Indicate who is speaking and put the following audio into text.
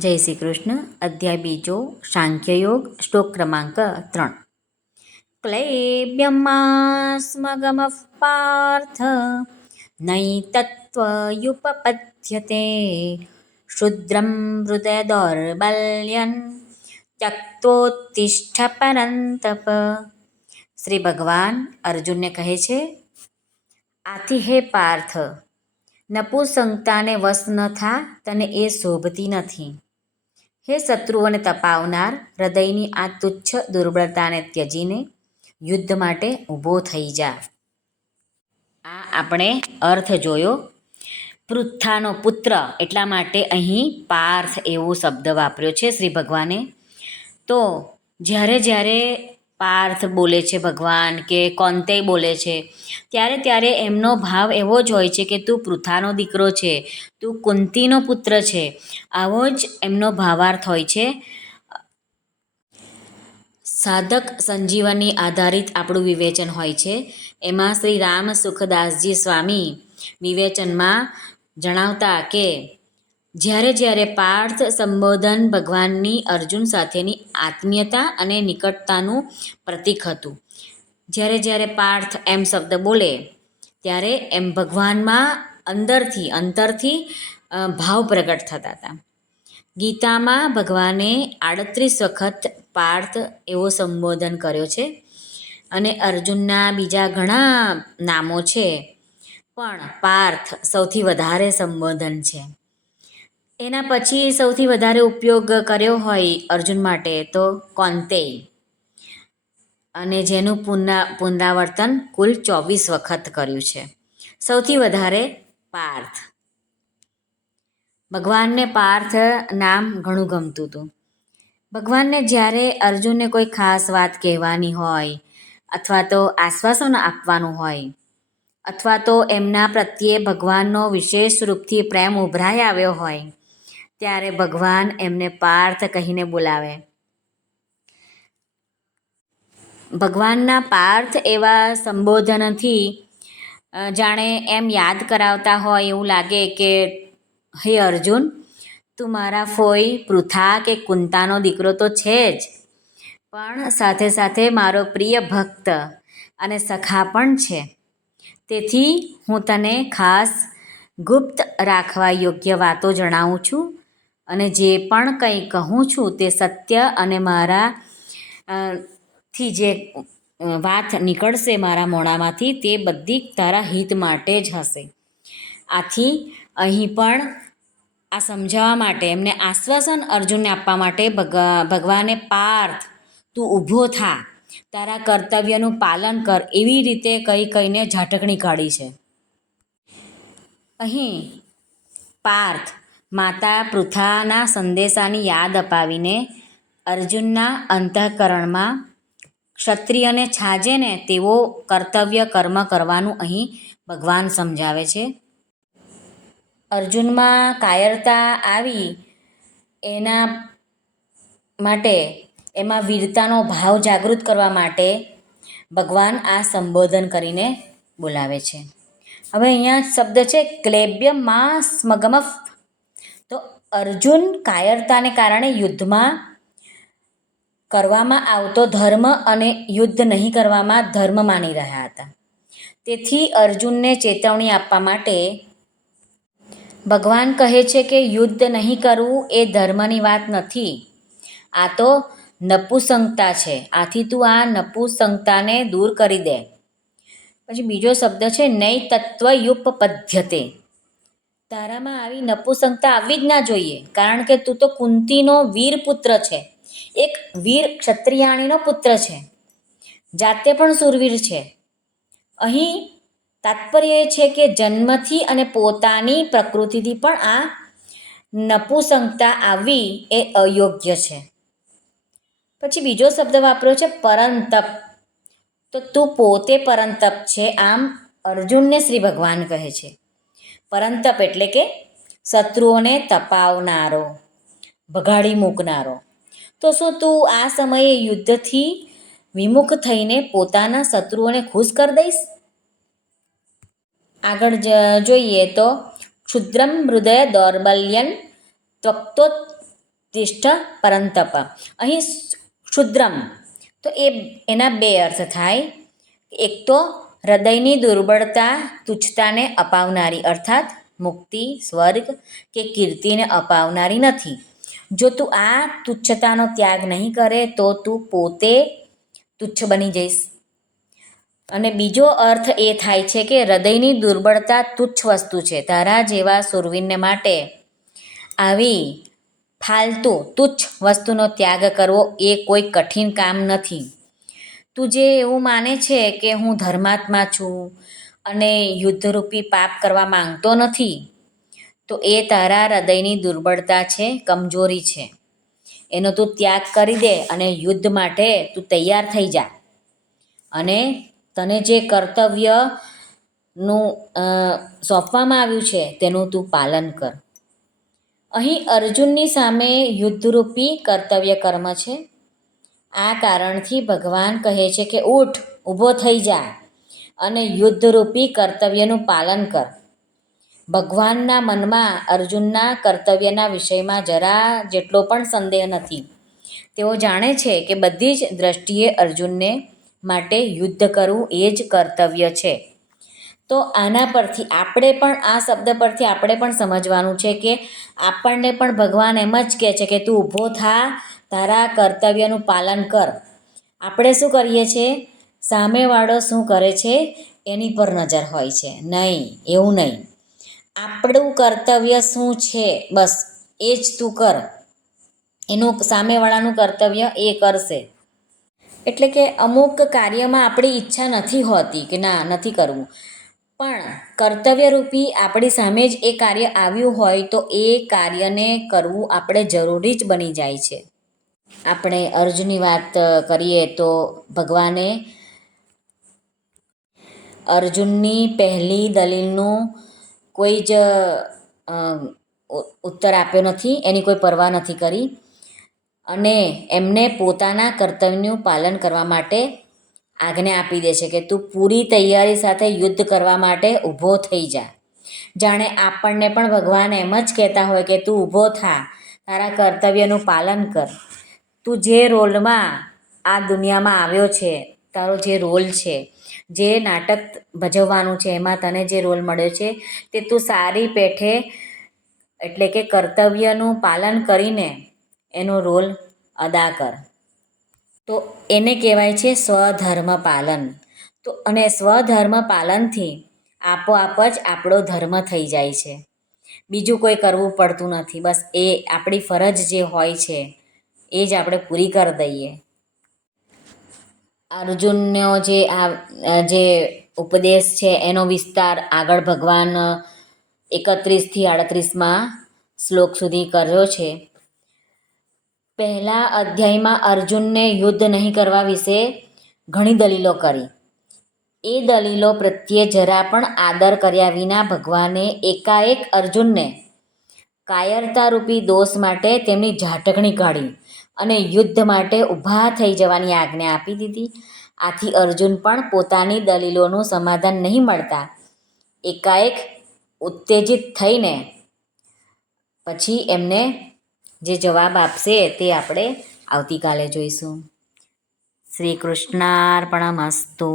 Speaker 1: જય શ્રી કૃષ્ણ. અધ્યાય બીજો, સાંખ્યયોગ, શ્લોક ક્રમાંક ત્રણ. ક્લૈબ્યમાસ્મગમઃ પાર્થ, નૈતત્વયુપપદ્યતે શુદ્રમ હૃદય દૌર્બલ્યન ત્યક્તોત્તિષ્ઠ પરંતપ શ્રી ભગવાન અર્જુનને કહે છે, આથી હે પાર્થ નપુસંગતાને વશ ન થા, તને એ શોભતી નથી. હે શત્રુઓને તપાવનાર, હૃદયની આ તુચ્છ દુર્બળતાને ત્યજીને યુદ્ધ માટે ઊભો થઈ જા. આ આપણે અર્થ જોયો. પૃથ્થાનો પુત્ર એટલા માટે અહીં પાર્થ એવો શબ્દ વાપર્યો છે શ્રી ભગવાને. તો જ્યારે જ્યારે પાર્થ બોલે છે ભગવાન કે કોંતે બોલે છે. ત્યારે ત્યારે એમનો ભાવ એવો જ હોય છે કે તું પૃથાનો દીકરો છે, તું કુંતીનો પુત્ર છે. આવો જ એમનો ભાવાર્થ હોય છે. સાધક સંજીવની આધારિત આપણું વિવેચન હોય છે. એમાં શ્રી રામ સુખદાસજી સ્વામી વિવેચનમાં જણાવતા કે જ્યારે જ્યારે પાર્થ સંબોધન ભગવાનની અર્જુન સાથેની આત્મીયતા અને નિકટતાનું પ્રતીક હતું. જ્યારે જ્યારે પાર્થ એમ શબ્દ બોલે, ત્યારે એમ ભગવાનમાં અંદરથી, અંતરથી ભાવ પ્રગટ થતા હતા. ગીતામાં ભગવાને આડત્રીસ વખત પાર્થ એવો સંબોધન કર્યો છે, અને અર્જુનના બીજા ઘણા નામો છે, પણ પાર્થ સૌથી વધારે સંબોધન છે. એના પછી સૌથી વધારે ઉપયોગ કર્યો હોય અર્જુન માટે તો કોંતેય. અને જેનું પુનરા, પુનરાવર્તન કુલ ચોવીસ વખત કર્યું છે. સૌથી વધારે પાર્થ. ભગવાનને પાર્થ નામ ઘણું ગમતું હતું. ભગવાનને જ્યારે અર્જુનને કોઈ ખાસ વાત કહેવાની હોય, અથવા તો આશ્વાસન આપવાનું હોય, અથવા તો એમના પ્રત્યે ભગવાનનો વિશેષ રૂપથી પ્રેમ ઉભરાઈ આવ્યો હોય ત્યારે ભગવાન એમને પાર્થ કહીને બોલાવે. ભગવાનના પાર્થ એવા સંબોધનથી જાણે એમ યાદ કરાવતા હોય એવું લાગે કે, હે અર્જુન, તું મારા ફોઈ, પૃથા કે કુંતાનો દીકરો તો છે જ. પણ સાથે સાથે મારો પ્રિય ભક્ત અને સખા પણ છે. તેથી હું તને ખાસ ગુપ્ત રાખવા યોગ્ય વાતો જણાવું છું. અને જે પણ કંઈ કહું છું તે સત્ય અને મારા થી જે વાત નીકળશે મારા મોડામાંથી તે બધી તારા હિત માટે જ હશે. આથી અહીં પણ આ સમજાવવા માટે, એમને આશ્વાસન અર્જુનને આપવા માટે ભગવાને પાર્થ, તું ઊભો થા, તારા કર્તવ્યનું પાલન કર, એવી રીતે કહી કહીને ઝાટકણી કાઢી છે. અહીં પાર્થ માતા પૃથાના સંદેશાની યાદ અપાવીને અર્જુનના અંતઃકરણમાં ક્ષત્રિયને છાજે ને તેવો કર્તવ્ય કર્મ કરવાનું અહીં ભગવાન સમજાવે છે. અર્જુનમાં કાયરતા આવી એના માટે એમાં વીરતાનો ભાવ જાગૃત કરવા માટે ભગવાન આ સંબોધન કરીને બોલાવે છે. હવે અહીંયા શબ્દ છે ક્લેબ્યમાં સ્મગમફ તો અર્જુન કાયરતાને કારણે યુદ્ધમાં કરવામાં આવતો ધર્મ અને યુદ્ધ નહીં કરવામાં ધર્મ માની રહ્યા હતા. તેથી અર્જુનને ચેતવણી આપવા માટે ભગવાન કહે છે કે યુદ્ધ નહીં કરવું એ ધર્મની વાત નથી. આ તો નપુસંગતા છે. આથી તું આ નપુસંગતાને દૂર કરી દે. પછી બીજો શબ્દ છે નૈ તત્વયુપ પદ્ધતે તારામાં આવી નપુસંગતા આવવી જ ના જોઈએ, કારણ કે તું તો કુંતીનો વીર પુત્ર છે. એક વીર ક્ષત્રિયાણીનો પુત્ર છે. જાતે પણ સુરવીર છે. અહીં તાત્પર્ય એ છે કે જન્મથી અને પોતાની પ્રકૃતિથી પણ આ નપુસંગતા આવવી એ અયોગ્ય છે. પછી બીજો શબ્દ વાપર્યો છે પરંતપ. તો તું પોતે પરંતપ છે આમ અર્જુનને શ્રી ભગવાન કહે છે. પરંતપ એટલે કે શત્રુઓને તપાવનારો, ભગાડી મૂકનારો. તો શું તું આ સમયે યુદ્ધથી વિમુખ થઈને પોતાના શત્રુઓને ખુશ કરી દઈશ? આગળ જોઈએ તો ક્ષુદ્રમ હૃદય દૌર્બલ્યન ત્વક્તોત્તિષ્ઠ પરંતપ. અહીં ક્ષુદ્રમ, તો એ એના બે અર્થ થાય. એક તો હૃદયની દુર્બળતા તુચ્છતાને અપાવનારી, અર્થાત મુક્તિ, સ્વર્ગ કે કીર્તિને અપાવનારી નથી. જો તું આ તુચ્છતાનો ત્યાગ નહીં કરે, તો તું પોતે તુચ્છ બની જઈશ. અને બીજો અર્થ એ થાય છે કે હૃદયની દુર્બળતા તુચ્છ વસ્તુ છે. તારા જેવા સુરવીરને માટે આવી ફાલતુ તુચ્છ વસ્તુનો ત્યાગ કરવો એ કોઈ કઠિન કામ નથી. તું જે એવું માને છે કે હું ધર્માત્મા છું અને યુદ્ધરૂપી પાપ કરવા માંગતો નથી, તો એ તારા હૃદયની દુર્બળતા છે, કમજોરી છે. એનો તું ત્યાગ કરી દે અને યુદ્ધ માટે તું તૈયાર થઈ જા. અને તને જે કર્તવ્યનું સોંપવામાં આવ્યું છે તેનું તું પાલન કર. અહીં અર્જુનની સામે યુદ્ધરૂપી કર્તવ્ય કર્મ છે. આ કારણથી ભગવાન કહે છે કે ઉઠ, ઊભો થઈ જા અને યુદ્ધરૂપી કર્તવ્યનું પાલન કર. ભગવાનના મનમાં અર્જુનના કર્તવ્યના વિષયમાં જરા જેટલો પણ સંદેહ નથી. તેઓ જાણે છે કે બધી જ દ્રષ્ટિએ અર્જુનને માટે યુદ્ધ કરવું એ જ કર્તવ્ય છે. તો આના પરથી આપણે પણ, આ શબ્દ પરથી આપણે પણ સમજવાનું છે કે આપણને પણ ભગવાન એમ જ કહે છે કે તું ઊભો થા તારા કર્તવ્યનું પાલન કર. આપણે શું કરીએ છીએ? સામેવાળો શું કરે છે? એની પર નજર હોય છે. નહીં, એવું નહીં. આપણું કર્તવ્ય શું છે? બસ, એ જ તું કર. એનું સામેવાળાનું કર્તવ્ય એ કરશે. એટલે કે અમુક કાર્યમાં આપણી ઈચ્છા નથી હોતી કે ના, નથી કરવું. પણ કર્તવ્યરૂપી આપણી સામે જ એ કાર્ય આવ્યું હોય તો એ કાર્યને કરવું આપણે જરૂરી જ બની જાય છે. આપણે અર્જુનની વાત કરીએ તો ભગવાને અર્જુનની પહેલી દલીલનું કોઈ જ ઉત્તર આપ્યો નથી, એની કોઈ પરવા નથી કરી. અને એમને પોતાના કર્તવ્યનું પાલન કરવા માટે આજ્ઞા આપી દે છે કે તું પૂરી તૈયારી સાથે યુદ્ધ કરવા માટે ઊભો થઈ જા. જાણે આપણને પણ ભગવાન એમ જ કહેતા હોય કે તું ઊભો થા, તારા કર્તવ્યનું પાલન કર. તું જે રોલમાં આ દુનિયામાં આવ્યો છે, તારો જે રોલ છે, જે નાટક ભજવવાનું છે, એમાં તને જે રોલ મળ્યો છે, તે તું સારી પેઠે, એટલે કે કર્તવ્યનું પાલન કરીને એનો રોલ અદા કર. તો એને કહેવાય છે સ્વધર્મ પાલન. તો અને સ્વધર્મ પાલનથી આપોઆપ જ આપણો ધર્મ થઈ જાય છે. બીજું કોઈ કરવું પડતું નથી. બસ એ આપણી ફરજ જે હોય છે એ જ આપણે પૂરી કરી દઈએ. અર્જુનનો જે આ જે ઉપદેશ છે, એનો વિસ્તાર આગળ ભગવાન એકત્રીસથી આડત્રીસમાં શ્લોક સુધી કર્યો છે. પહેલા અધ્યાયમાં અર્જુનને યુદ્ધ નહીં કરવા વિશે ઘણી દલીલો કરી. એ દલીલો પ્રત્યે જરા પણ આદર કર્યા વિના ભગવાને એકાએક અર્જુનને કાયરતારૂપી દોષ માટે તેમની ઝાટકણી કાઢી. અને યુદ્ધ માટે ઊભા થઈ જવાની આજ્ઞા આપી દીધી. આથી અર્જુન પણ પોતાની દલીલોનું સમાધાન નહીં મળતા. એકાએક ઉત્તેજિત થઈને પછી એમને જે જવાબ આપશે તે આપણે આવતીકાલે જોઈશું. શ્રી કૃષ્ણાર્પણમસ્તુ.